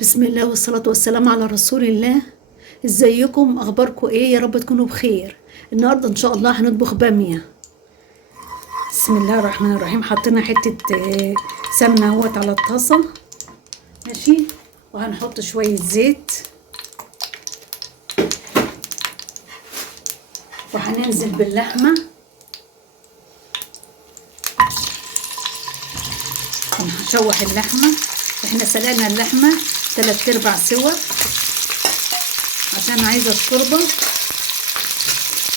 بسم الله والصلاة والسلام على رسول الله. ازيكم؟ اخباركم ايه؟ يا رب تكونوا بخير. النهاردة ان شاء الله هنطبخ بامية. بسم الله الرحمن الرحيم. حطينا حتة سمنة اهوت على الطاسة، ماشي، وهنحط شوية زيت وهننزل باللحمة، ونشوح اللحمة. احنا سلقنا اللحمة 3/4 سوا عشان عايزة الشوربة،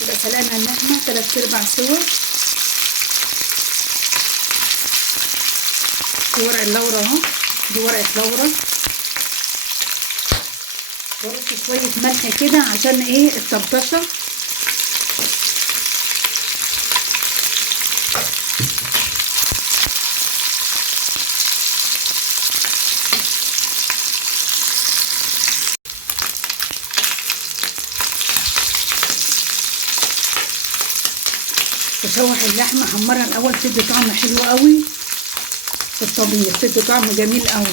يبقى سلقنا اللحمة 3/4 سوا. دي ورق اللورة اهو، دي ورقة لورة، ورقة شوية ملح كده عشان ايه؟ الطرطشة. تشوح اللحمة، حمرها الاول، تدي طعم حلو قوي في الطبيخ، تدي طعم جميل قوي.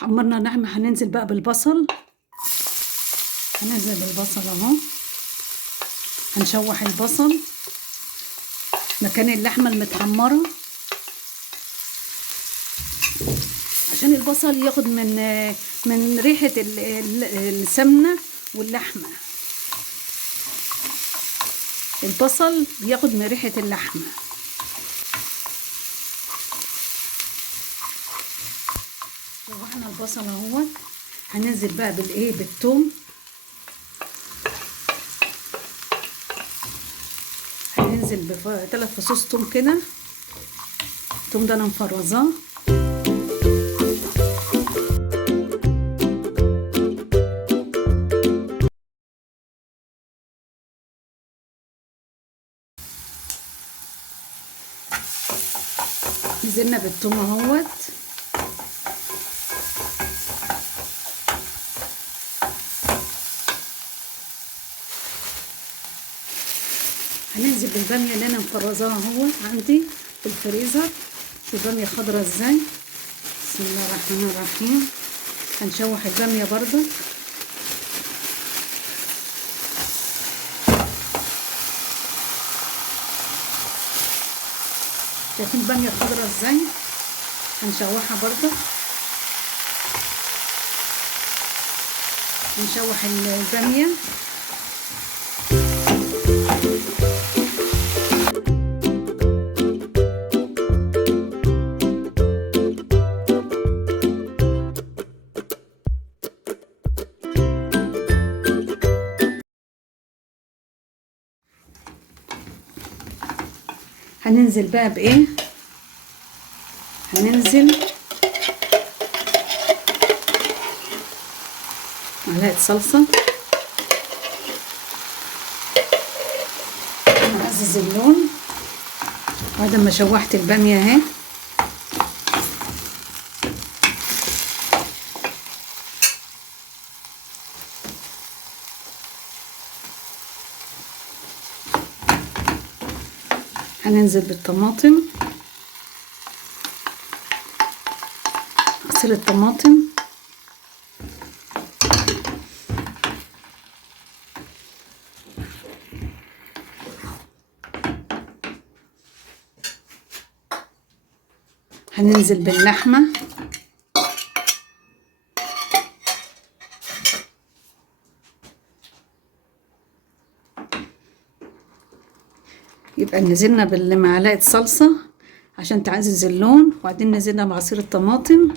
حمرنا اللحمة، هننزل بقى بالبصل. هننزل بالبصل اهو، هنشوح البصل مكان اللحمة المتحمرة عشان البصل ياخد من ريحة السمنة واللحمة. البصل بياخد من ريحة اللحمة. شوحنا البصل اهوت، هننزل بقى بالايه؟ بالثوم. هننزل ب3 فصوص توم كده. التوم ده انا مفرزاه. نزلنا بالثوم اهوت، هننزل بالباميه اللي انا مفرزاها اهوت عندي في الفريزر. الباميه خضرا ازاي! بسم الله الرحمن الرحيم. هنشوح الباميه برضو. شايفين الباميه خضرا ازاي؟ هنشوحها برضو. هنشوح الباميه. هننزل بقى بايه؟ هننزل معلقه صلصه. نعزز اللون بعد ما شوحت الباميه اهي. هننزل بالطماطم، عصير الطماطم. هننزل باللحمة. يبقى نزلنا بالمعلقة صلصة عشان تعزز اللون، وبعدين نزلنا بعصير الطماطم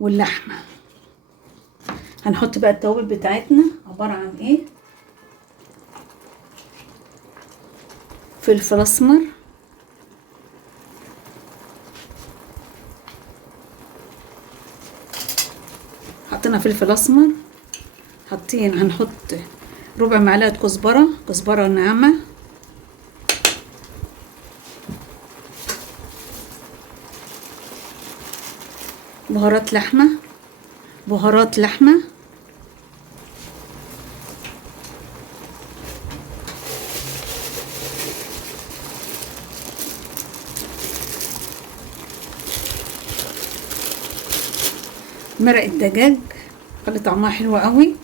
واللحمة. هنحط بقى التوابل بتاعتنا، عبارة عن ايه؟ فلفل اسمر، حطينا فلفل اسمر. هنحط ربع معلقة كزبرة ناعمة، بهارات لحمة، بهارات لحمة، مرق الدجاج خلي طعمها حلو قوي،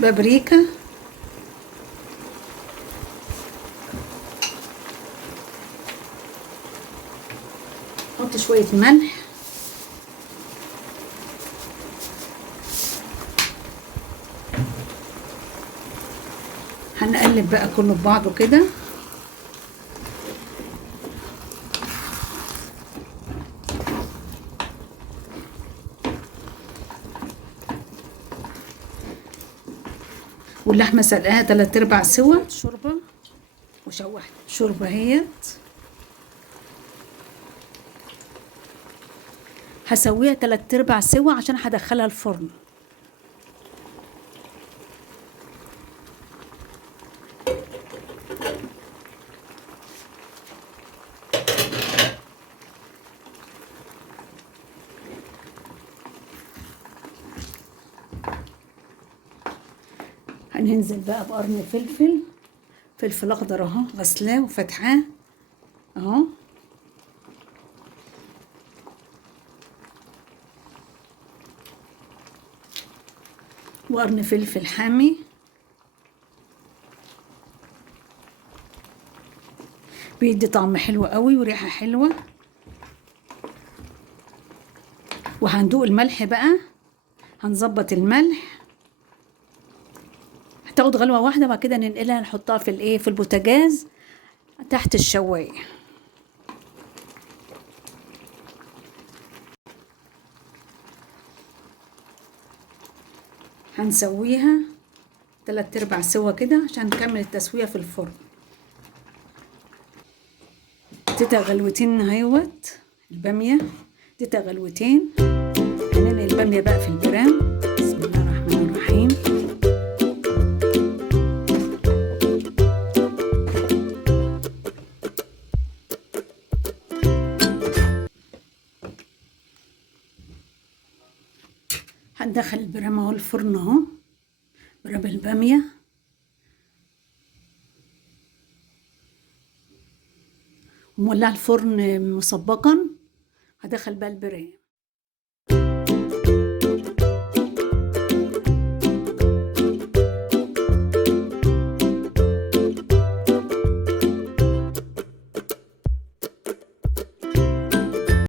بابريكا، حط شوية ملح، هنقلب بقى كله ببعضه كده. واللحمة سلقاها 3/4 سوا. شوربة وشوحت شوربة اهيت، هسويها 3/4 سوا عشان هدخلها الفرن. هننزل بقى بقرن فلفل، فلفل اخضر اهو غسلاه وفتحاه اهو، وقرن فلفل حامي، بيدي طعم حلو قوي وريحة حلوة. وهندوق الملح بقى، هنظبط الملح، هتاخد غلوة واحدة بعد كده ننقلها نحطها في الايه في البوتاجاز تحت الشواية. هنسويها 3/4 سوا كده عشان نكمل التسوية في الفرن. اديتها غلوتين اهوت البامية، اديتها غلوتين. هننقل البامية بقى في البرام. بسم الله الرحمن الرحيم. هندخل البرام اهو الفرن اهو، برام البامية، ومولع الفرن مسبقا. هدخل بقى البرام.